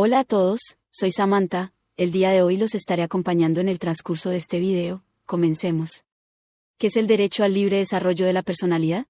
Hola a todos, soy Samantha. El día de hoy los estaré acompañando en el transcurso de este video. Comencemos. ¿Qué es el derecho al libre desarrollo de la personalidad?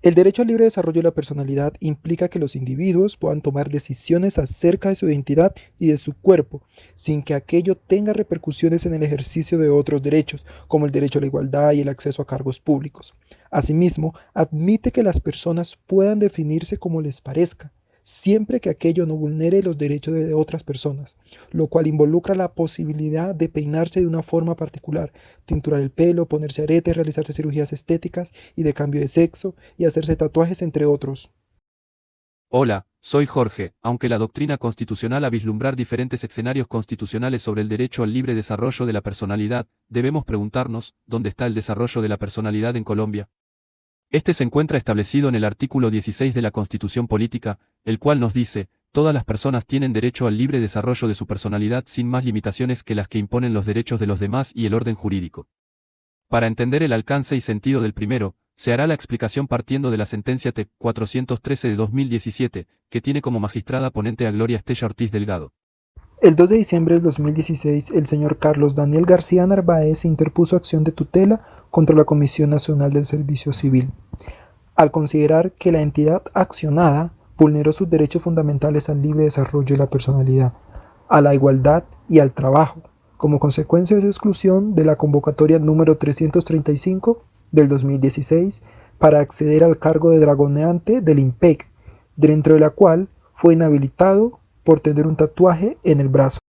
El derecho al libre desarrollo de la personalidad implica que los individuos puedan tomar decisiones acerca de su identidad y de su cuerpo, sin que aquello tenga repercusiones en el ejercicio de otros derechos, como el derecho a la igualdad y el acceso a cargos públicos. Asimismo, admite que las personas puedan definirse como les parezca, siempre que aquello no vulnere los derechos de otras personas, lo cual involucra la posibilidad de peinarse de una forma particular, tinturar el pelo, ponerse aretes, realizarse cirugías estéticas y de cambio de sexo, y hacerse tatuajes, entre otros. Hola, soy Jorge. Aunque la doctrina constitucional a vislumbrar diferentes escenarios constitucionales sobre el derecho al libre desarrollo de la personalidad, debemos preguntarnos, ¿dónde está el desarrollo de la personalidad en Colombia? Este se encuentra establecido en el artículo 16 de la Constitución Política, el cual nos dice, todas las personas tienen derecho al libre desarrollo de su personalidad sin más limitaciones que las que imponen los derechos de los demás y el orden jurídico. Para entender el alcance y sentido del primero, se hará la explicación partiendo de la sentencia T. 413 de 2017, que tiene como magistrada ponente a Gloria Estella Ortiz Delgado. El 2 de diciembre del 2016, el señor Carlos Daniel García Narváez interpuso acción de tutela contra la Comisión Nacional del Servicio Civil, al considerar que la entidad accionada vulneró sus derechos fundamentales al libre desarrollo de la personalidad, a la igualdad y al trabajo, como consecuencia de su exclusión de la convocatoria número 335 del 2016 para acceder al cargo de dragoneante del IMPEC, dentro de la cual fue inhabilitado por tener un tatuaje en el brazo.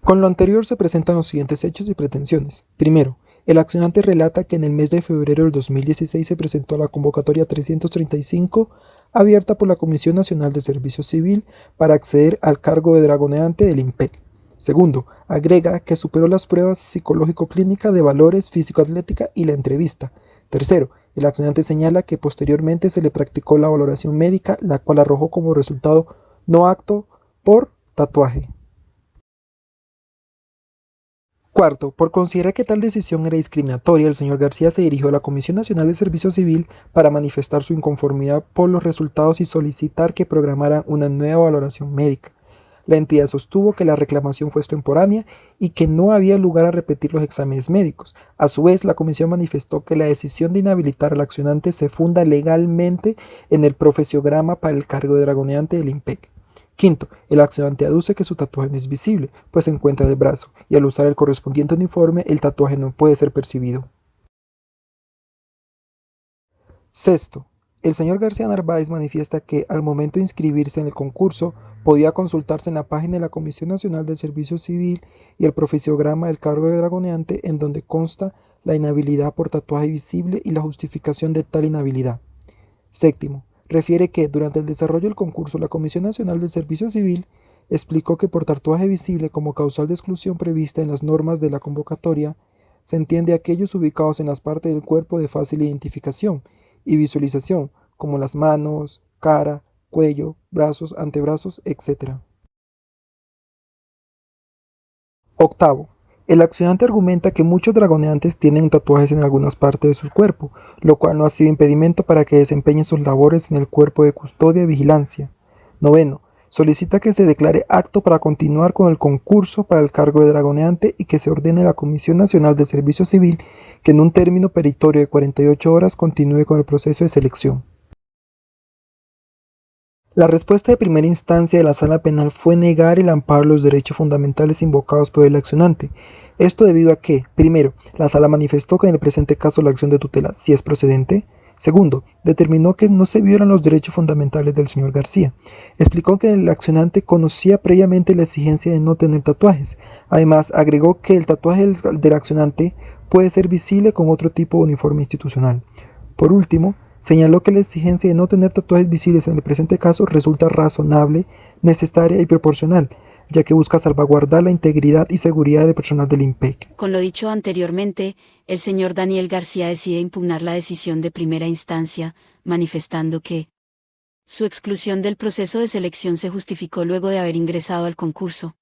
Con lo anterior se presentan los siguientes hechos y pretensiones. Primero, el accionante relata que en el mes de febrero del 2016 se presentó a la convocatoria 335 abierta por la Comisión Nacional de Servicio Civil para acceder al cargo de dragoneante del IMPEC. Segundo, agrega que superó las pruebas psicológico-clínicas de valores físico-atlética y la entrevista. Tercero, el accionante señala que posteriormente se le practicó la valoración médica, la cual arrojó como resultado no apto por tatuaje. Cuarto, por considerar que tal decisión era discriminatoria, el señor García se dirigió a la Comisión Nacional de Servicio Civil para manifestar su inconformidad por los resultados y solicitar que programaran una nueva valoración médica. La entidad sostuvo que la reclamación fue extemporánea y que no había lugar a repetir los exámenes médicos. A su vez, la comisión manifestó que la decisión de inhabilitar al accionante se funda legalmente en el profesiograma para el cargo de dragoneante del IMPEC. Quinto, el accionante aduce que su tatuaje no es visible, pues se encuentra del brazo, y al usar el correspondiente uniforme, el tatuaje no puede ser percibido. Sexto, el señor García Narváez manifiesta que al momento de inscribirse en el concurso podía consultarse en la página de la Comisión Nacional del Servicio Civil y el profesiograma del cargo de dragoneante, en donde consta la inhabilidad por tatuaje visible y la justificación de tal inhabilidad. Séptimo, refiere que durante el desarrollo del concurso la Comisión Nacional del Servicio Civil explicó que por tatuaje visible como causal de exclusión prevista en las normas de la convocatoria, se entiende aquellos ubicados en las partes del cuerpo de fácil identificación y visualización, como las manos, cara, cuello, brazos, antebrazos, etc. Octavo, el accionante argumenta que muchos dragoneantes tienen tatuajes en algunas partes de su cuerpo, lo cual no ha sido impedimento para que desempeñen sus labores en el cuerpo de custodia y vigilancia. Noveno, solicita que se declare apto para continuar con el concurso para el cargo de dragoneante y que se ordene a la Comisión Nacional de Servicio Civil que en un término peritorio de 48 horas continúe con el proceso de selección. La respuesta de primera instancia de la Sala Penal fue negar el amparo a los derechos fundamentales invocados por el accionante. Esto debido a que, primero, la Sala manifestó que en el presente caso la acción de tutela sí es procedente. Segundo, determinó que no se violan los derechos fundamentales del señor García. Explicó que el accionante conocía previamente la exigencia de no tener tatuajes. Además, agregó que el tatuaje del accionante puede ser visible con otro tipo de uniforme institucional. Por último, señaló que la exigencia de no tener tatuajes visibles en el presente caso resulta razonable, necesaria y proporcional, ya que busca salvaguardar la integridad y seguridad del personal del IMPEC. Con lo dicho anteriormente, el señor Daniel García decide impugnar la decisión de primera instancia, manifestando que su exclusión del proceso de selección se justificó luego de haber ingresado al concurso.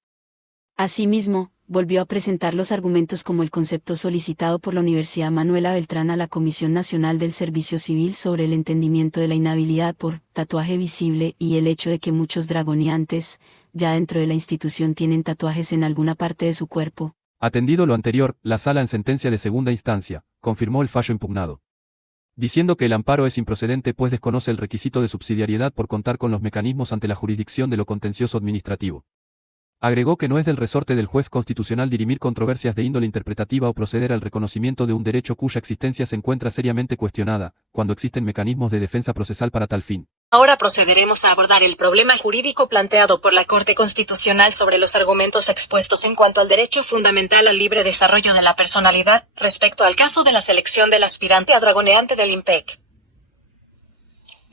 Asimismo, volvió a presentar los argumentos como el concepto solicitado por la Universidad Manuela Beltrán a la Comisión Nacional del Servicio Civil sobre el entendimiento de la inhabilidad por tatuaje visible y el hecho de que muchos dragoniantes, ya dentro de la institución, tienen tatuajes en alguna parte de su cuerpo. Atendido lo anterior, la Sala en sentencia de segunda instancia, confirmó el fallo impugnado, diciendo que el amparo es improcedente pues desconoce el requisito de subsidiariedad por contar con los mecanismos ante la jurisdicción de lo contencioso administrativo. Agregó que no es del resorte del juez constitucional dirimir controversias de índole interpretativa o proceder al reconocimiento de un derecho cuya existencia se encuentra seriamente cuestionada, cuando existen mecanismos de defensa procesal para tal fin. Ahora procederemos a abordar el problema jurídico planteado por la Corte Constitucional sobre los argumentos expuestos en cuanto al derecho fundamental al libre desarrollo de la personalidad, respecto al caso de la selección del aspirante a dragoneante del IMPEC.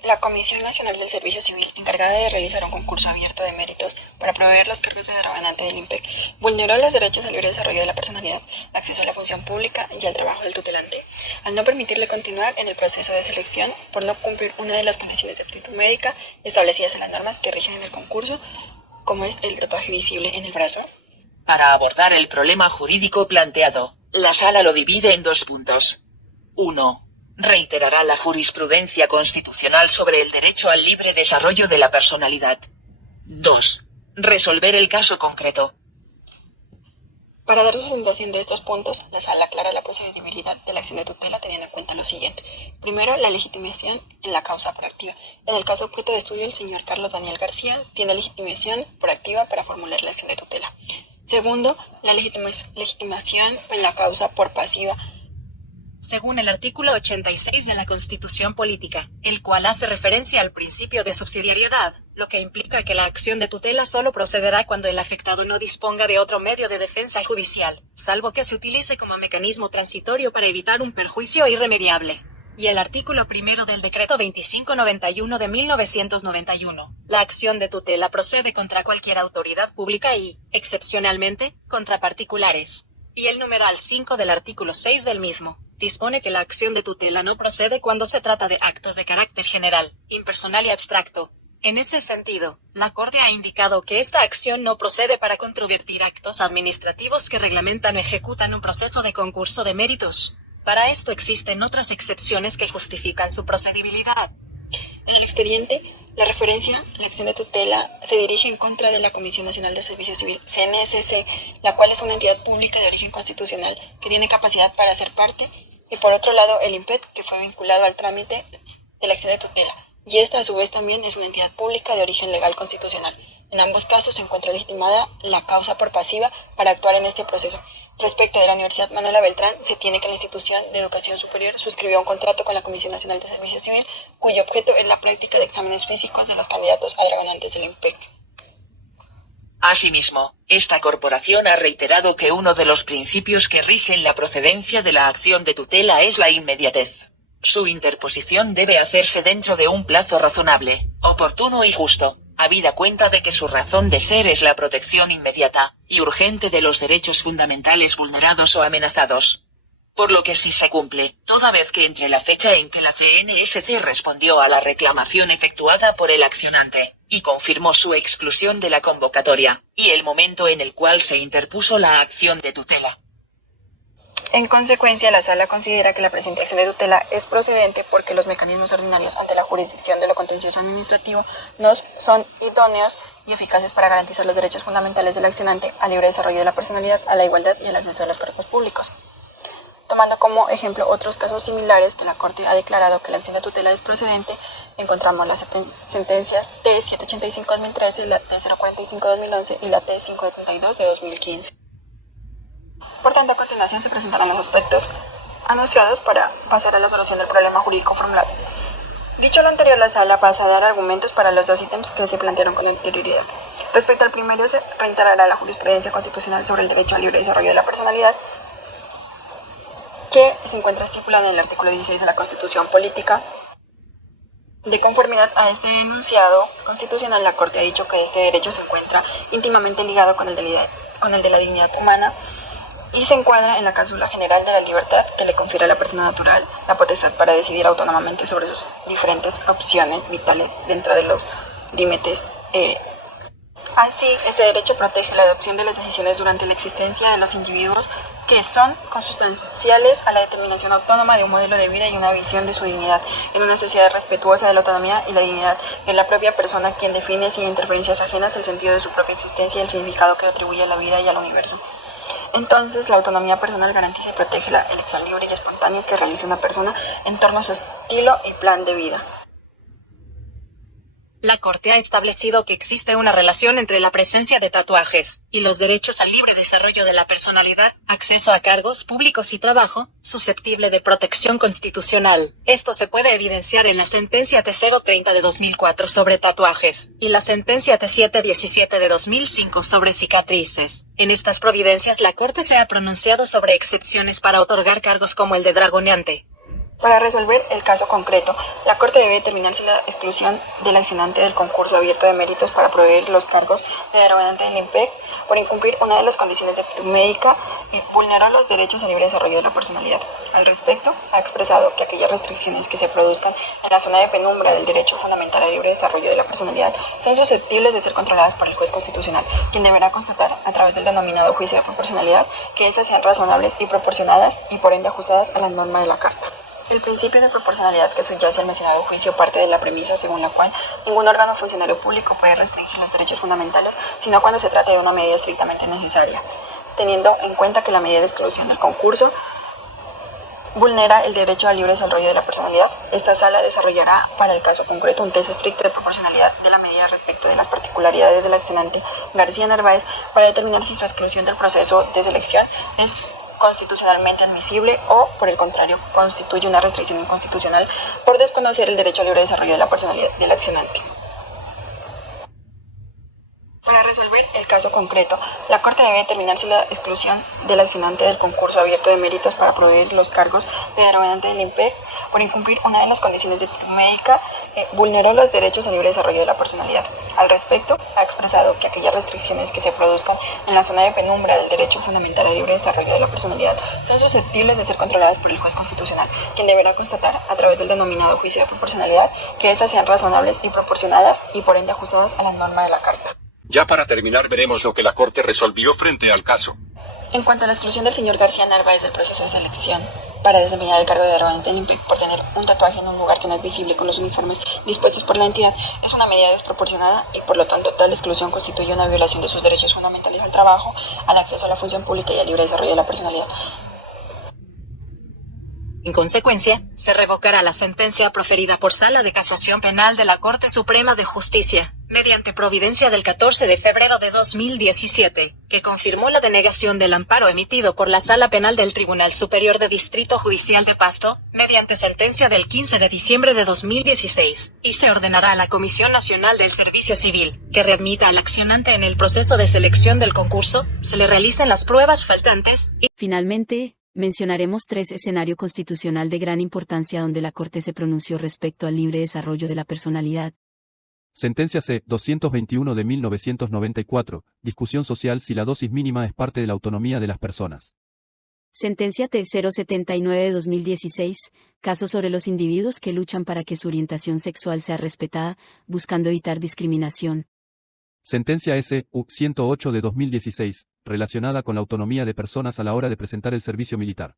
La Comisión Nacional del Servicio Civil, encargada de realizar un concurso abierto de méritos para proveer los cargos de dragonante del IMPEC, vulneró los derechos al libre desarrollo de la personalidad, acceso a la función pública y al trabajo del tutelante, al no permitirle continuar en el proceso de selección por no cumplir una de las condiciones de aptitud médica establecidas en las normas que rigen en el concurso, como es el tatuaje visible en el brazo. Para abordar el problema jurídico planteado, la Sala lo divide en 2 puntos. 1. Reiterará la jurisprudencia constitucional sobre el derecho al libre desarrollo de la personalidad. 2. Resolver el caso concreto. Para dar sustentación de estos puntos, la Sala aclara la procedibilidad de la acción de tutela teniendo en cuenta lo siguiente. Primero, la legitimación en la causa proactiva. En el caso objeto de estudio, el señor Carlos Daniel García tiene legitimación proactiva para formular la acción de tutela. Segundo, la legitimación en la causa por pasiva. Según el artículo 86 de la Constitución Política, el cual hace referencia al principio de subsidiariedad, lo que implica que la acción de tutela solo procederá cuando el afectado no disponga de otro medio de defensa judicial, salvo que se utilice como mecanismo transitorio para evitar un perjuicio irremediable. Y el artículo 1 del Decreto 2591 de 1991, la acción de tutela procede contra cualquier autoridad pública y, excepcionalmente, contra particulares. Y el numeral 5 del artículo 6 del mismo dispone que la acción de tutela no procede cuando se trata de actos de carácter general, impersonal y abstracto. En ese sentido, la Corte ha indicado que esta acción no procede para controvertir actos administrativos que reglamentan o ejecutan un proceso de concurso de méritos. Para esto existen otras excepciones que justifican su procedibilidad. En el expediente, la referencia, la acción de tutela, se dirige en contra de la Comisión Nacional de Servicio Civil, CNSC, la cual es una entidad pública de origen constitucional que tiene capacidad para ser parte, y por otro lado el IMPEC, que fue vinculado al trámite de la acción de tutela, y esta a su vez también es una entidad pública de origen legal constitucional. En ambos casos se encuentra legitimada la causa por pasiva para actuar en este proceso. Respecto de la Universidad Manuela Beltrán, se tiene que la institución de educación superior suscribió un contrato con la Comisión Nacional de Servicio Civil, cuyo objeto es la práctica de exámenes físicos de los candidatos a dragonantes del IMPEC. Asimismo, esta corporación ha reiterado que uno de los principios que rigen la procedencia de la acción de tutela es la inmediatez. Su interposición debe hacerse dentro de un plazo razonable, oportuno y justo, habida cuenta de que su razón de ser es la protección inmediata y urgente de los derechos fundamentales vulnerados o amenazados. Por lo que si se cumple, toda vez que entre la fecha en que la CNSC respondió a la reclamación efectuada por el accionante, y confirmó su exclusión de la convocatoria, y el momento en el cual se interpuso la acción de tutela. En consecuencia, la Sala considera que la presente acción de tutela es procedente porque los mecanismos ordinarios ante la jurisdicción de lo contencioso administrativo no son idóneos y eficaces para garantizar los derechos fundamentales del accionante al libre desarrollo de la personalidad, a la igualdad y al acceso a los cargos públicos. Tomando como ejemplo otros casos similares que la Corte ha declarado que la acción de tutela es procedente, encontramos las sentencias T-785-2013, la T-045-2011 y la T-572 de 2015. Por tanto, a continuación se presentarán los aspectos anunciados para pasar a la solución del problema jurídico formulado. Dicho lo anterior, la Sala pasa a dar argumentos para los 2 ítems que se plantearon con anterioridad. Respecto al primero, se reiterará la jurisprudencia constitucional sobre el derecho al libre desarrollo de la personalidad, que se encuentra estipulado en el artículo 16 de la Constitución Política. De conformidad a este enunciado constitucional, la Corte ha dicho que este derecho se encuentra íntimamente ligado con el de la dignidad humana y se encuadra en la cláusula general de la libertad que le confiere a la persona natural la potestad para decidir autónomamente sobre sus diferentes opciones vitales dentro de los límites Así, este derecho protege la adopción de las decisiones durante la existencia de los individuos que son consustanciales a la determinación autónoma de un modelo de vida y una visión de su dignidad, en una sociedad respetuosa de la autonomía y la dignidad, en la propia persona quien define sin interferencias ajenas el sentido de su propia existencia y el significado que le atribuye a la vida y al universo. Entonces, la autonomía personal garantiza y protege la elección libre y espontánea que realiza una persona en torno a su estilo y plan de vida. La Corte ha establecido que existe una relación entre la presencia de tatuajes y los derechos al libre desarrollo de la personalidad, acceso a cargos públicos y trabajo, susceptible de protección constitucional. Esto se puede evidenciar en la sentencia T030 de 2004 sobre tatuajes y la sentencia T717 de 2005 sobre cicatrices. En estas providencias la Corte se ha pronunciado sobre excepciones para otorgar cargos como el de dragoneante. Para resolver el caso concreto, la Corte debe determinar si la exclusión del accionante del concurso abierto de méritos para proveer los cargos de derogante del IMPEC por incumplir una de las condiciones de actitud médica vulneró los derechos al libre desarrollo de la personalidad. Al respecto, ha expresado que aquellas restricciones que se produzcan en la zona de penumbra del derecho fundamental al libre desarrollo de la personalidad son susceptibles de ser controladas por el juez constitucional, quien deberá constatar, a través del denominado juicio de proporcionalidad, que éstas sean razonables y proporcionadas y por ende ajustadas a la norma de la Carta. El principio de proporcionalidad que subyace al mencionado juicio parte de la premisa según la cual ningún órgano funcionario público puede restringir los derechos fundamentales, sino cuando se trate de una medida estrictamente necesaria, teniendo en cuenta que la medida de exclusión del concurso vulnera el derecho al libre desarrollo de la personalidad. Esta sala desarrollará para el caso concreto un test estricto de proporcionalidad de la medida respecto de las particularidades del accionante García Narváez para determinar si su exclusión del proceso de selección es constitucionalmente admisible o, por el contrario, constituye una restricción inconstitucional por desconocer el derecho al libre desarrollo de la personalidad del accionante. Para resolver el caso concreto, la Corte debe determinar si la exclusión del accionante del concurso abierto de méritos para proveer los cargos de derogante del IMPEC por incumplir una de las condiciones de actitud médica vulneró los derechos al libre desarrollo de la personalidad. Al respecto, ha expresado que aquellas restricciones que se produzcan en la zona de penumbra del derecho fundamental al libre desarrollo de la personalidad son susceptibles de ser controladas por el juez constitucional, quien deberá constatar, a través del denominado juicio de proporcionalidad, que éstas sean razonables y proporcionadas y por ende ajustadas a la norma de la Carta. Ya para terminar veremos lo que la Corte resolvió frente al caso. En cuanto a la exclusión del señor García Narváez del proceso de selección para desempeñar el cargo de derogante del IMPEC por tener un tatuaje en un lugar que no es visible con los uniformes dispuestos por la entidad, es una medida desproporcionada y por lo tanto tal exclusión constituye una violación de sus derechos fundamentales al trabajo, al acceso a la función pública y al libre desarrollo de la personalidad. En consecuencia, se revocará la sentencia proferida por Sala de Casación Penal de la Corte Suprema de Justicia, mediante providencia del 14 de febrero de 2017, que confirmó la denegación del amparo emitido por la Sala Penal del Tribunal Superior de Distrito Judicial de Pasto, mediante sentencia del 15 de diciembre de 2016, y se ordenará a la Comisión Nacional del Servicio Civil, que readmita al accionante en el proceso de selección del concurso, se le realicen las pruebas faltantes y, finalmente, mencionaremos 3 escenarios constitucional de gran importancia donde la Corte se pronunció respecto al libre desarrollo de la personalidad. Sentencia C-221 de 1994, discusión social si la dosis mínima es parte de la autonomía de las personas. Sentencia T079 de 2016, caso sobre los individuos que luchan para que su orientación sexual sea respetada, buscando evitar discriminación. Sentencia S-U-108 de 2016, relacionada con la autonomía de personas a la hora de presentar el servicio militar.